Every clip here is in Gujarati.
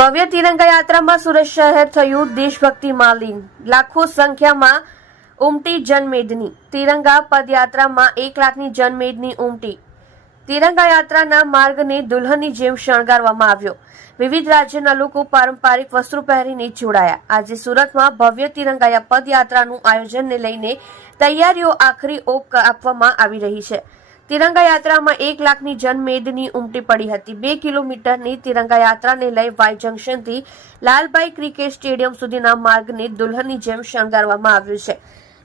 ભવ્ય તિરંગા યાત્રામાં સુરત શહેર થયું દેશભક્તિમાં લીન. લાખો સંખ્યામાં ઉમટી જનમેદની. તિરંગા પદયાત્રામાં 1 લાખની જનમેદની ઉમટી. તિરંગા યાત્રાના માર્ગને દુલ્હનની જેમ શણગારવામાં આવ્યો. વિવિધ રાજ્યના લોકો પારંપરિક વસ્ત્રો પહેરીને જોડાયા. આજે સુરતમાં ભવ્ય તિરંગા પદયાત્રાનું આયોજનને લઈને તૈયારીઓ આખરી ઓપ આપવામાં આવી રહી છે. તિરંગા યાત્રામાં 1 લાખની જનમેદની ઉમટી પડી હતી. 2 કિલોમીટરની તિરંગા યાત્રાને લઈ વાય જંકશનથી લાલભાઈ ક્રિકેટ સ્ટેડિયમ સુધીના માર્ગને દુલ્હનની જેમ શણગારવામાં આવ્યું છે.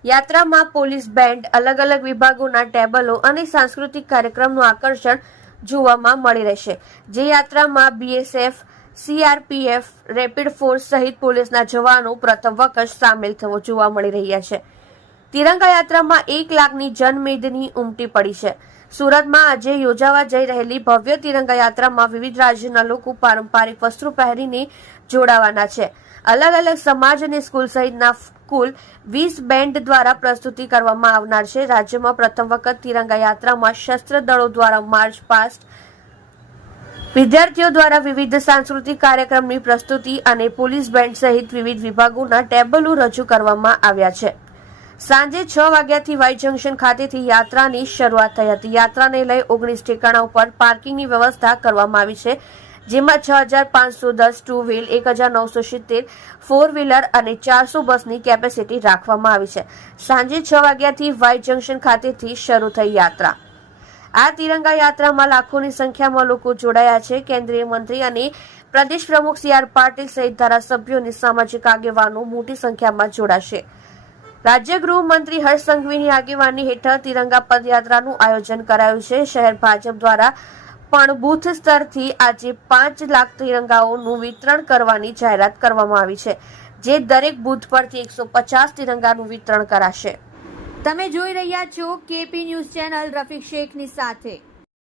યાત્રામાં પોલીસ બેન્ડ, અલગ અલગ વિભાગોના ટેબલો અને સાંસ્કૃતિક કાર્યક્રમનું આકર્ષણ જોવામાં મળી રહેશે. જે યાત્રામાં બીએસએફ, સીઆરપીએફ, રેપિડ ફોર્સ સહિત પોલીસના જવાનો પ્રથમ વખત સામેલ થવો જોવા મળી રહ્યા છે. તિરંગા યાત્રામાં 1 લાખની જનમેદની ઉમટી પડી છે. સુરતમાં આજે યોજાવા જઈ રહેલી ભવ્ય તિરંગા યાત્રામાં વિવિધ રાજ્યના લોકો પારંપરિક વસ્ત્રો પહેરીને જોડાવાના છે. અલગ અલગ સમાજ અને સ્કૂલ સહિતના કુલ 20 બેન્ડ દ્વારા પ્રસ્તુતિ કરવામાં આવનાર છે. રાજ્યમાં પ્રથમ વખત તિરંગા યાત્રામાં સશસ્ત્ર દળો દ્વારા માર્ચ પાસ્ટ, વિદ્યાર્થીઓ દ્વારા વિવિધ સાંસ્કૃતિક કાર્યક્રમની પ્રસ્તુતિ અને પોલીસ બેન્ડ સહિત વિવિધ વિભાગોના ટેબલો રજૂ કરવામાં આવ્યા છે. સાંજે 6 વાગ્યાથી વાય જંકશન ખાતેથી યાત્રાની શરૂઆત થઈ હતી. યાત્રાને લઈ 19 ઠેકાણા ઉપર પાર્કિંગની વ્યવસ્થા કરવામાં આવી છે, જેમાં 6510 ટુ વ્હીલ, 1970 ફોર વ્હીલર અને 400 બસની કેપેસિટી રાખવામાં આવી છે. સાંજે 6 વાગ્યાથી વાય જંકશન ખાતેથી શરૂ થઈ યાત્રા. આ તિરંગા યાત્રામાં લાખોની સંખ્યામાં લોકો જોડાયા છે. કેન્દ્રીય મંત્રી અને પ્રદેશ પ્રમુખ CR પાટીલ સહિત ધારાસભ્યો અને સામાજિક આગેવાનો મોટી સંખ્યામાં જોડાશે. રાજ્ય ગૃહમંત્રી હર્ષ સંઘવીની આગેવાની હેઠળ તિરંગા પદયાત્રાનું આયોજન કરાયું છે. શહેર ભાજપ દ્વારા પણ બૂથ સ્તરથી આજે 5 લાખ તિરંગાઓનું વિતરણ કરવાની જાહેરાત કરવામાં આવી છે, જે દરેક બૂથ પરથી 150 તિરંગાનું વિતરણ કરાશે. તમે જોઈ રહ્યા છો KP ન્યૂઝ ચેનલ રફીક શેખની સાથે.